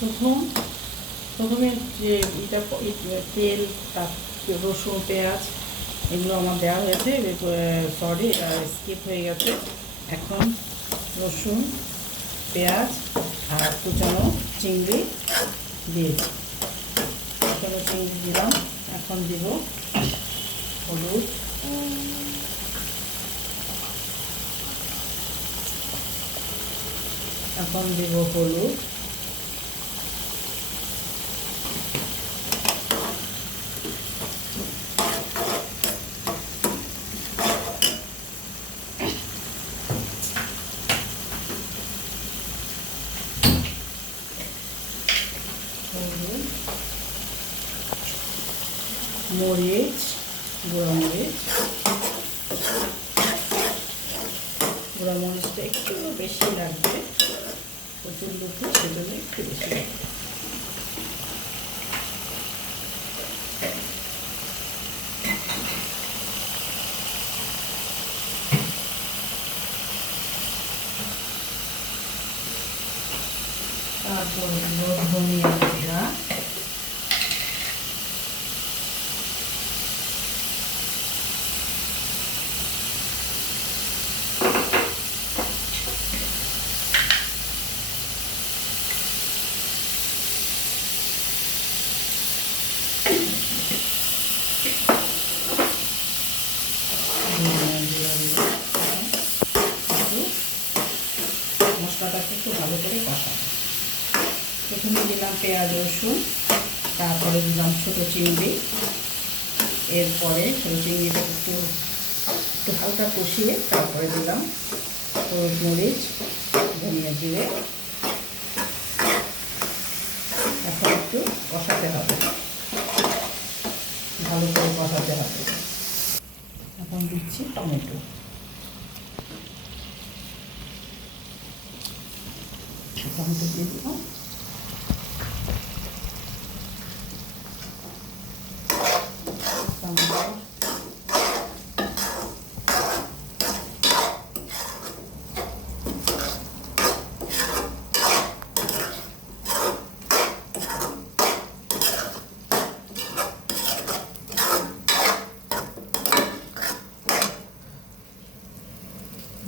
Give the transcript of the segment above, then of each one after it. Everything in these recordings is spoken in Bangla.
প্রথমে যে তেল, তার রসুন, পেঁয়াজ এগুলো আমার দেওয়া হয়েছে। সরি, স্কিপ হয়ে গেছে। এখন রসুন, পেঁয়াজ আর কুচানো চিংড়ি দিয়েছি। কুচানো চিংড়ি দিলাম। এখন দিব হলুদ, মরিচ, গুঁড়া মরিচটা একটু বেশি লাগবে, প্রচুর লুচি সেজন্য একটু বেশি লাগবে। তারপর ধনিয়া জিরা, মশলাটাকে একটু ভালো করে কষাবো। প্রথমে দিলাম পেঁয়াজ, রসুন, তারপরে দিলাম ছোটো চিংড়ি। এরপরে ছোটো চিংড়িটা একটু হালকা কষিয়ে তারপরে দিলাম হলুদ, মরিচ, ধনিয়া, জিরে। এখন একটু কষাতে হবে, ভালো করে কষাতে হবে। এখন দিচ্ছি টমেটো। টমেটো দিয়ে দিলাম।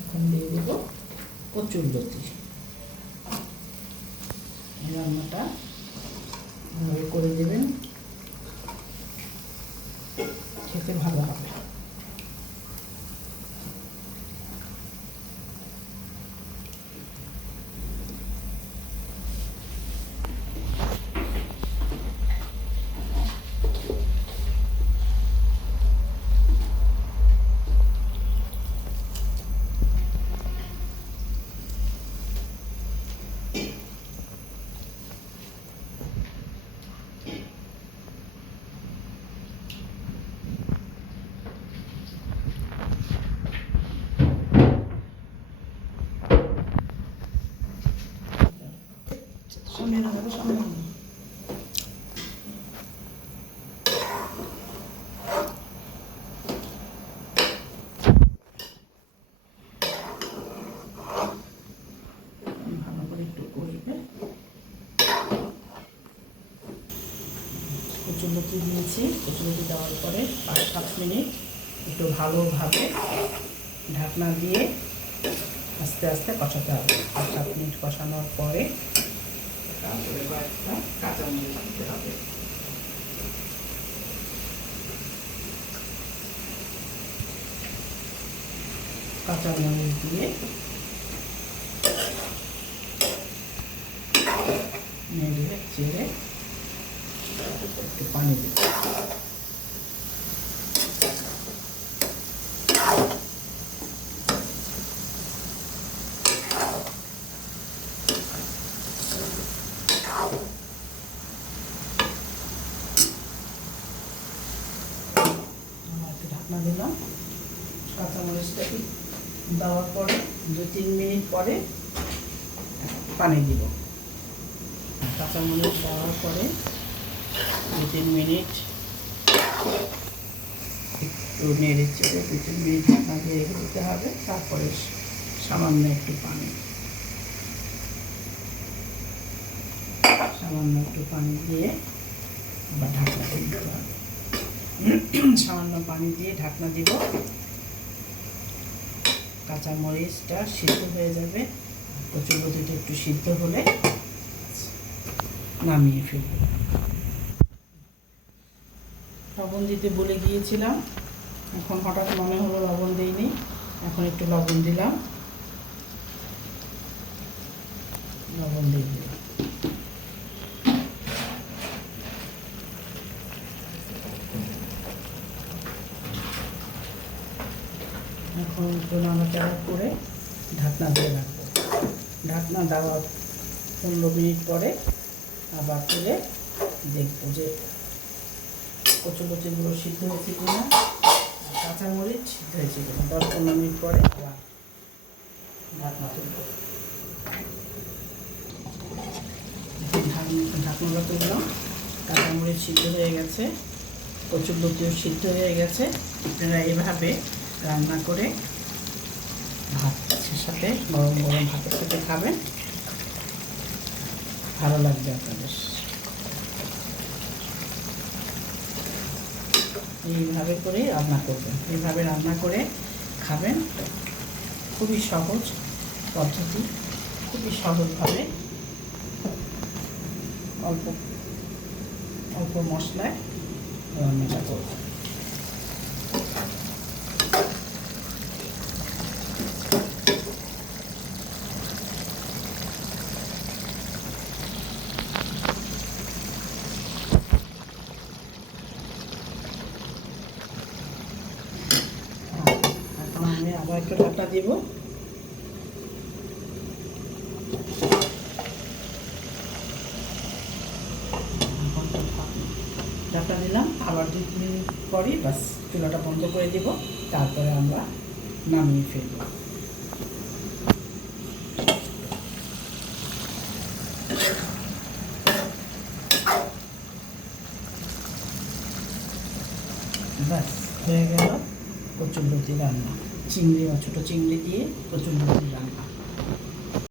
এখন দিয়ে দেব কচুরলতি। রান্নাটা ভালো করে দেবেন, খেতে ভালো হবে। সামনে না যাবে, সামনে ভালো করে একটু করবে। কচুরলতি দিয়েছি। কচুরলতি দেওয়ার পরে 5-7 মিনিট একটু ভালোভাবে ঢাকনা দিয়ে আস্তে আস্তে কষাতে হবে। 5-7 মিনিট কষানোর পরে তারপরে কয়েকটা কাঁচামরিচ দিতে হবে। কাঁচামরিচ দিয়ে নেড়ে চেড়ে একটু পানি দিতে ঢাকনা দিলাম। কাঁচামরিচটাকে দেওয়ার পরে 2-3 মিনিট পরে পানি দিব। কাঁচামরিচ দেওয়ার পরে 2-3 মিনিট একটু নেড়ে চেড়ে 2-3 মিনিট ঢাকনা দিয়ে রেখে দিতে হবে। তারপরে সামান্য একটু পানি। সামান্য একটু পানি দিয়ে আবার ঢাকনা দিয়ে দিতে হবে। সামান্য পানি দিয়ে ঢাকনা দিব। কাঁচামরিচটা সিদ্ধ হয়ে যাবে। কচুরলতিটা একটু সিদ্ধ হলে নামিয়ে ফেলব। লবণ দিতে বলে গিয়েছিলাম, এখন হঠাৎ মনে হলো লবণ দিইনি, এখন একটু লবণ দিলাম। লবণ দিয়ে দিলাম। এখন একটু নাড়াচাড়া করে ঢাকনা দিয়ে রাখবো। ঢাকনা দেওয়ার 15 মিনিট পরে আবার তুলে দেখবো যে কচুগুলো সিদ্ধ হয়েছে কিনা, কাঁচামরিচ সিদ্ধ হয়েছে কিনা। 10-15 মিনিট পরে আবার ঢাকনা তুলব। ঢাকনাটা তুললাম, কাঁচামরিচ সিদ্ধ হয়ে গেছে, কচুরলতিও সিদ্ধ হয়ে গেছে। আপনারা এভাবে রান্না করে ভাতের সাথে, গরম গরম ভাতের সাথে খাবেন, ভালো লাগবে আপনাদের। এইভাবে করে রান্না করবেন, এইভাবে রান্না করে খাবেন। খুবই সহজ পদ্ধতি, খুবই সহজভাবে অল্প অল্প মশলায় রান্নাটা করবেন। এখন আমি আবার একটু ঢাকা দিব। ঢাকা দিলাম, আবার 2 মিনিট পরই বাস চুলাটা বন্ধ করে দিব। তারপরে আমরা নামিয়ে ফেলব। বাস হয়ে গেল কচুরলতি রান্না। চিংড়ি বা ছোটো চিংড়ি দিয়ে কচুরলতি রান্না।